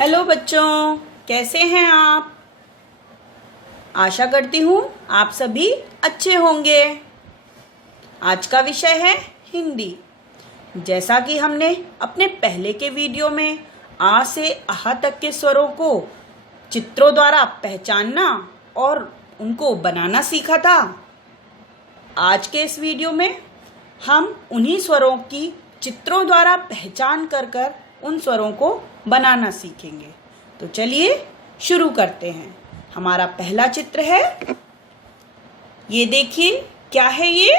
Hello बच्चों, कैसे हैं आप? आशा करती हूँ आप सभी अच्छे होंगे। आज का विषय है हिंदी। जैसा कि हमने अपने पहले के वीडियो में आ से आहा तक के स्वरों को चित्रों द्वारा पहचानना और उनको बनाना सीखा था, आज के इस वीडियो में हम उन्हीं स्वरों की चित्रों द्वारा पहचान कर उन स्वरों को बनाना सीखेंगे। तो चलिए शुरू करते हैं। हमारा पहला चित्र है, ये देखिए क्या है ये?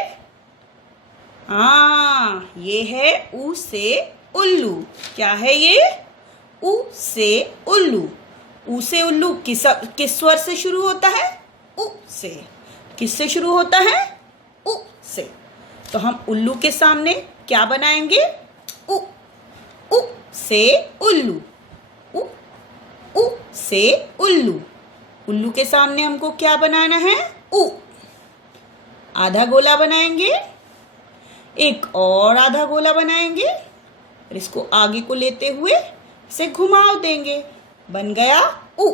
ये है ऊ से उल्लू। क्या है ये? ऊ से उल्लू। ऊ से उल्लू किस स्वर से शुरू होता है? उ से। किससे शुरू होता है? उ से। तो हम उल्लू के सामने क्या बनाएंगे? उ। उ से उल्लू। उ। उ से उल्लू। उल्लू के सामने हमको क्या बनाना है? उ। आधा गोला बनाएंगे, एक और आधा गोला बनाएंगे और इसको आगे को लेते हुए इसे घुमाव देंगे। बन गया उ।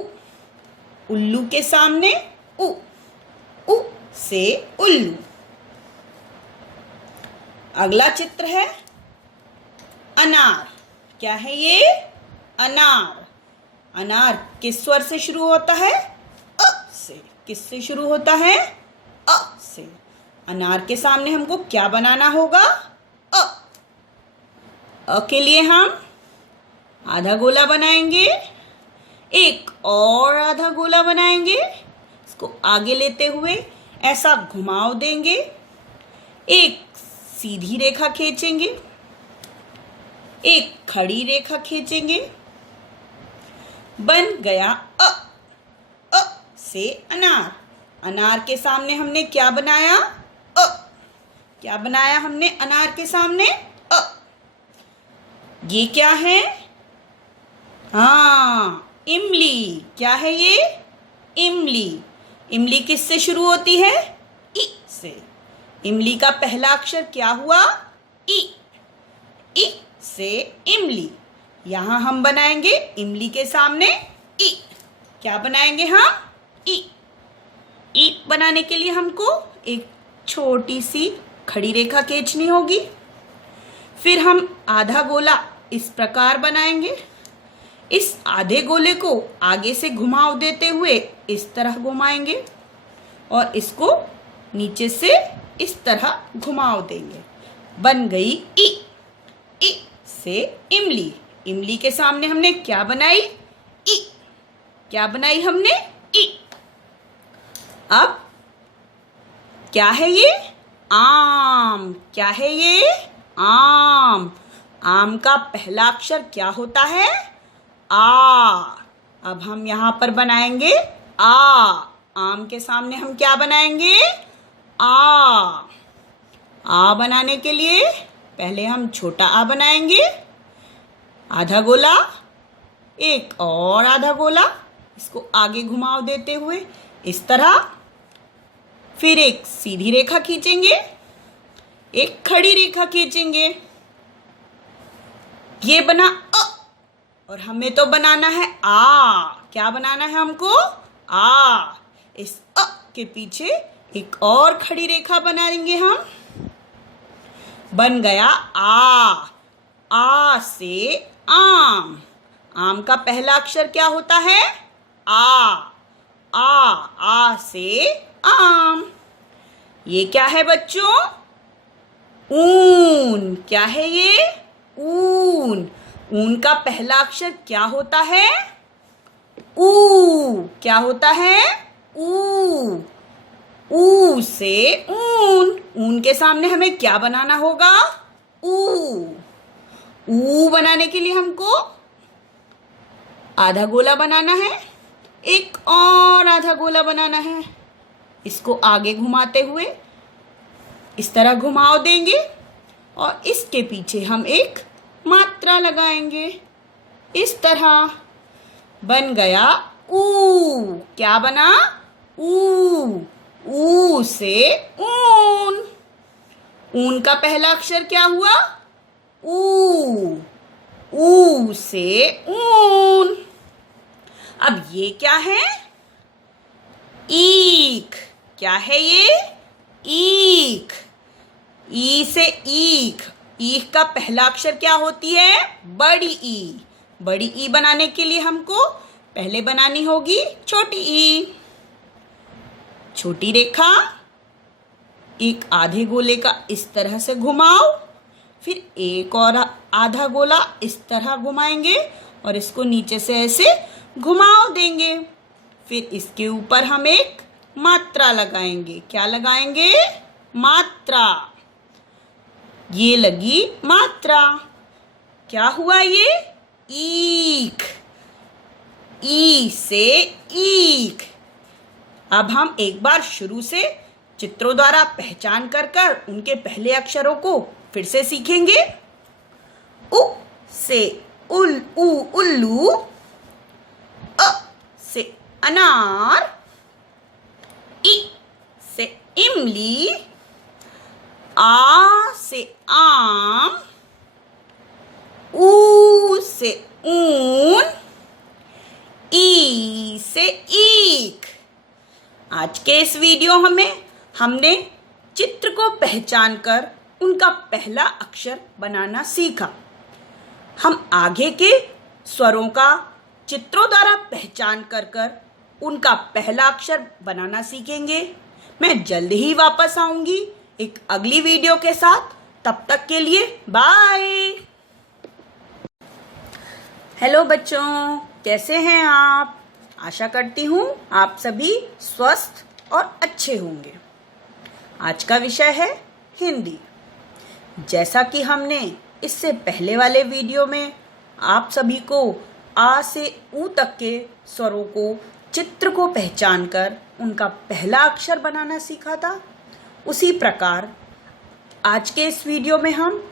उल्लू के सामने उ। उ से उल्लू। अगला चित्र है अनार। क्या है ये? अनार। अनार किस स्वर से शुरू होता है? अ से। किससे शुरू होता है? अ से। अनार के सामने हमको क्या बनाना होगा? अ। अ के लिए हम आधा गोला बनाएंगे, एक और आधा गोला बनाएंगे, इसको आगे लेते हुए ऐसा घुमाव देंगे, एक सीधी रेखा खींचेंगे, एक खड़ी रेखा खींचेंगे। बन गया अ। अ से अनार। अनार के सामने हमने क्या बनाया? अ। क्या बनाया हमने अनार के सामने? अ। ये क्या है? इमली। क्या है ये? इमली। इमली किससे शुरू होती है? इ से। इमली का पहला अक्षर क्या हुआ? इ। इ से इमली। यहां हम बनाएंगे इमली के सामने इ। क्या बनाएंगे हम? इ। इ बनाने के लिए हमको एक छोटी सी खड़ी रेखा खींचनी होगी। फिर हम आधा गोला इस प्रकार बनाएंगे। इस आधे गोले को आगे से घुमाव देते हुए इस तरह घुमाएंगे और इसको नीचे से इस तरह घुमाव देंगे। बन गई इ। इ से इमली। इमली के सामने हमने क्या बनाई? इ। क्या बनाई हमने? इ। अब क्या है ये? आम। क्या है ये? आम। आम का पहला अक्षर क्या होता है? आ। अब हम यहां पर बनाएंगे आ। आम के सामने हम क्या बनाएंगे? आ। आ बनाने के लिए पहले हम छोटा आ बनाएंगे, आधा गोला, एक और आधा गोला, इसको आगे घुमाव देते हुए इस तरह। फिर एक सीधी रेखा खींचेंगे, एक खड़ी रेखा खींचेंगे। ये बना अ और हमें तो बनाना है आ। क्या बनाना है हमको? आ। इस अ के पीछे एक और खड़ी रेखा बनाएंगे हम। बन गया आ। आ से आम। आम का पहला अक्षर क्या होता है? आ। आ से आम। ये क्या है बच्चों? ऊन। क्या है ये? ऊन। ऊन का पहला अक्षर क्या होता है? ऊ। क्या होता है? ऊ। ऊ से ऊन। ऊन के सामने हमें क्या बनाना होगा? ऊ। ऊ बनाने के लिए हमको आधा गोला बनाना है, एक और आधा गोला बनाना है। इसको आगे घुमाते हुए इस तरह घुमाव देंगे और इसके पीछे हम एक मात्रा लगाएंगे इस तरह। बन गया ऊ। क्या बना? ऊ। ऊ से ऊन। ऊन का पहला अक्षर क्या हुआ? ऊ। ऊ से ऊन। अब ये क्या है? ईख। क्या है ये? ईख। ई से ईख। ईख का पहला अक्षर क्या होती है? बड़ी ई। बड़ी ई बनाने के लिए हमको पहले बनानी होगी छोटी ई। छोटी रेखा एक आधे गोले का इस तरह से घुमाओ, फिर एक और आधा गोला इस तरह घुमाएंगे और इसको नीचे से ऐसे घुमाव देंगे। फिर इसके ऊपर हम एक मात्रा लगाएंगे। क्या लगाएंगे? मात्रा। ये लगी मात्रा। क्या हुआ ये? ईख। ई से ईख। अब हम एक बार शुरू से चित्रों द्वारा पहचान कर उनके पहले अक्षरों को फिर से सीखेंगे। उ से उल्लू। अ से अनार। इ से इमली। आ से आम। ऊ से ऊन। ई से ईख। आज के इस वीडियो में हमने चित्र को पहचान कर उनका पहला अक्षर बनाना सीखा। हम आगे के स्वरों का चित्रों द्वारा पहचान कर उनका पहला अक्षर बनाना सीखेंगे। मैं जल्द ही वापस आऊंगी एक अगली वीडियो के साथ। तब तक के लिए बाय। हेलो बच्चों, कैसे हैं आप? आशा करती हूँ आप सभी स्वस्थ और अच्छे होंगे। आज का विषय है हिंदी। जैसा कि हमने इससे पहले वाले वीडियो में आप सभी को आ से ऊ तक के स्वरों को चित्र को पहचान कर उनका पहला अक्षर बनाना सीखा था, उसी प्रकार आज के इस वीडियो में हम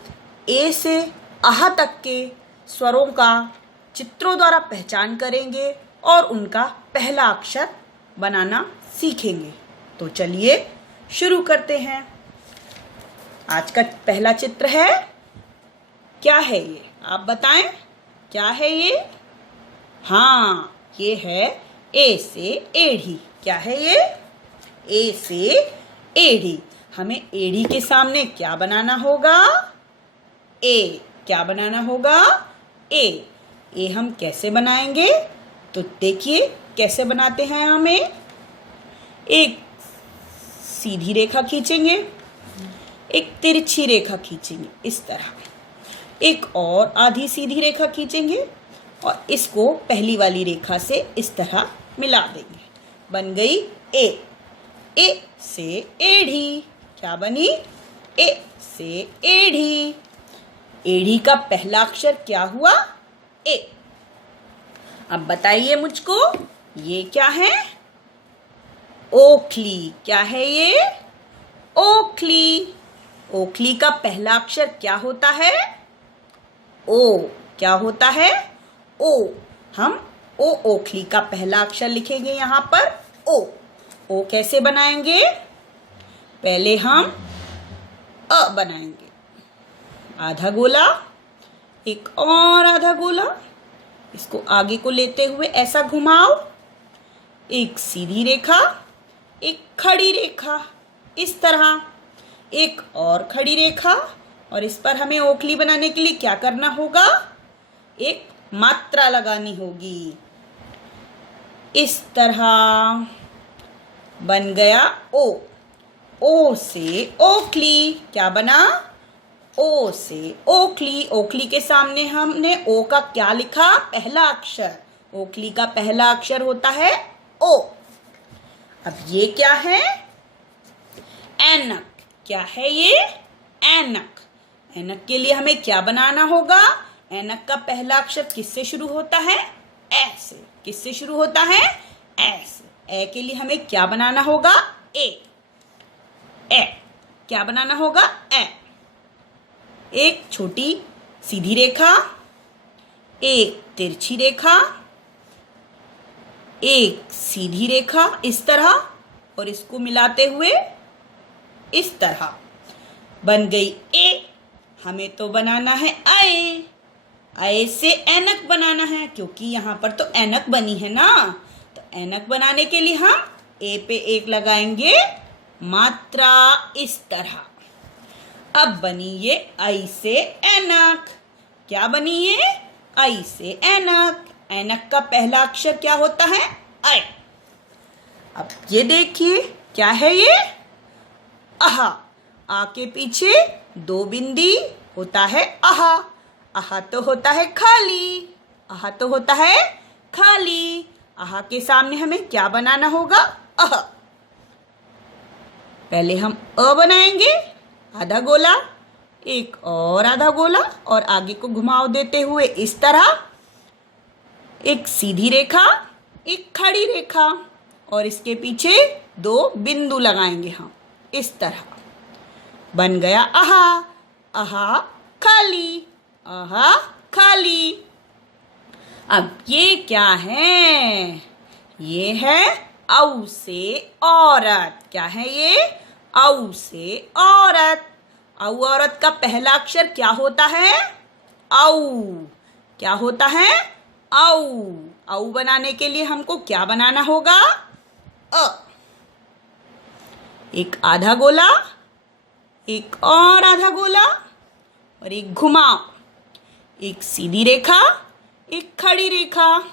ए से आह तक के स्वरों का चित्रों द्वारा पहचान करेंगे और उनका पहला अक्षर बनाना सीखेंगे। तो चलिए शुरू करते हैं। आज का पहला चित्र है, क्या है ये? आप बताएं, क्या है ये? हाँ, ये है ए से एड़ी। क्या है ये? ए से एड़ी। हमें एड़ी के सामने क्या बनाना होगा? ए। क्या बनाना होगा? ए। ए हम कैसे बनाएंगे? तो देखिए कैसे बनाते हैं। हमें एक सीधी रेखा खींचेंगे, एक तिरछी रेखा खींचेंगे इस तरह, एक और आधी सीधी रेखा खींचेंगे और इसको पहली वाली रेखा से इस तरह मिला देंगे। बन गई ए। ए से एड़ी। क्या बनी? ए से एड़ी। एड़ी का पहला अक्षर क्या हुआ? ए। अब बताइए मुझको, ये क्या है? ओखली। क्या है ये? ओखली। ओखली का पहला अक्षर क्या होता है? ओ। क्या होता है? ओ। हम ओखली का पहला अक्षर लिखेंगे यहाँ पर ओ। ओ कैसे बनाएंगे? पहले हम अ बनाएंगे, आधा गोला, एक और आधा गोला, इसको आगे को लेते हुए ऐसा घुमाओ, एक सीधी रेखा, एक खड़ी रेखा इस तरह, एक और खड़ी रेखा, और इस पर हमें ओखली बनाने के लिए क्या करना होगा? एक मात्रा लगानी होगी। इस तरह बन गया ओ। ओ से ओखली। क्या बना? ओ से ओखली। ओखली के सामने हमने ओ का क्या लिखा? पहला अक्षर। ओखली का पहला अक्षर होता है ओ। अब ये क्या है? ऐनक। क्या है ये? ऐनक। ऐनक के लिए हमें क्या बनाना होगा? ऐनक का पहला अक्षर किससे शुरू होता है? ए से। किससे शुरू होता है? ए से। ए के लिए हमें क्या बनाना होगा? ए। ए। क्या बनाना होगा? ए। एक छोटी सीधी रेखा, एक तिरछी रेखा, एक सीधी रेखा इस तरह, और इसको मिलाते हुए इस तरह। बन गई ए। हमें तो बनाना है आए। आए से ऐनक बनाना है, क्योंकि यहाँ पर तो ऐनक बनी है ना। तो ऐनक बनाने के लिए हम ए पे एक लगाएंगे मात्रा इस तरह। अब बनी ये आई से ऐनक। क्या बनी ये? आई से ऐनक। ऐनक का पहला अक्षर क्या होता है? ऐ। अब ये देखिए क्या है ये? आहा। आ के पीछे दो बिंदी होता है आहा। आहा तो होता है खाली। आहा तो होता है खाली। आहा के सामने हमें क्या बनाना होगा? अह। पहले हम अ बनाएंगे, आधा गोला, एक और आधा गोला, और आगे को घुमाव देते हुए इस तरह एक सीधी रेखा, एक खड़ी रेखा, और इसके पीछे दो बिंदु लगाएंगे हम इस तरह। बन गया आहा। आहा खाली। आहा खाली। अब ये क्या है? ये है औ से औरत। क्या है ये? औ से औरत। औ औरत का पहला अक्षर क्या होता है? औ। क्या होता है? औ। औ बनाने के लिए हमको क्या बनाना होगा? अ। एक आधा गोला, एक और आधा गोला, और एक घुमाव, एक सीधी रेखा, एक खड़ी रेखा,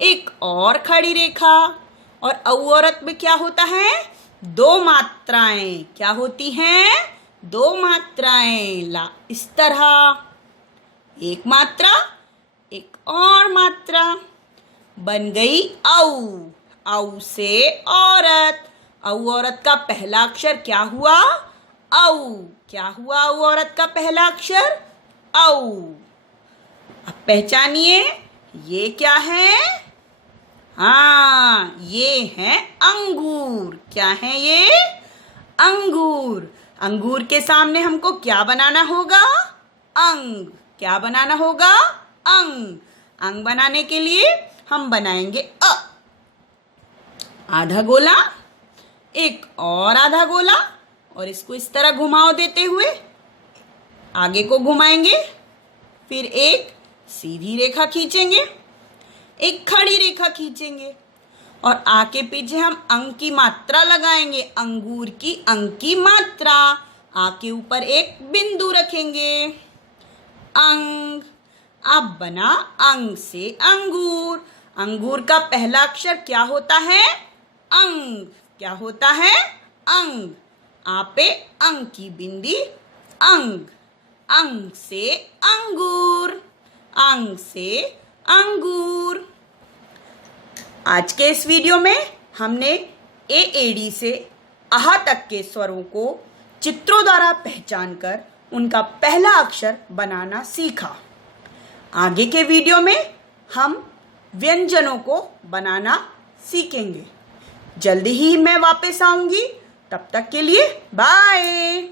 एक और खड़ी रेखा, और औ औरत में क्या होता है? दो मात्राएं। क्या होती हैं? दो मात्राएं। ला इस तरह, एक मात्रा, एक और मात्रा। बन गई औ। औ से औरत। औ औरत का पहला अक्षर क्या हुआ? औ। क्या हुआ औ औरत का पहला अक्षर? औ। अब पहचानिए ये क्या है? हाँ, ये है अंगूर। क्या है ये? अंगूर। अंगूर के सामने हमको क्या बनाना होगा? अंग। क्या बनाना होगा? अंग। अंग बनाने के लिए हम बनाएंगे अ। आधा गोला, एक और आधा गोला, और इसको इस तरह घुमाव देते हुए आगे को घुमाएंगे, फिर एक सीधी रेखा खींचेंगे, एक खड़ी रेखा खींचेंगे, और आके पीछे हम अंग की मात्रा लगाएंगे। अंगूर की अंग की मात्रा। आके ऊपर एक बिंदु रखेंगे। अंग। अब बना अंग से अंगूर। अंगूर का पहला अक्षर क्या होता है? अंग। क्या होता है? अंग। आ पे अंग की बिंदी अंग। अंग से अंगूर। अंग से अंगूर। आज के इस वीडियो में हमने ए एडी से आहा तक के स्वरों को चित्रों द्वारा पहचान कर उनका पहला अक्षर बनाना सीखा। आगे के वीडियो में हम व्यंजनों को बनाना सीखेंगे। जल्दी ही मैं वापस आऊंगी। तब तक के लिए बाय।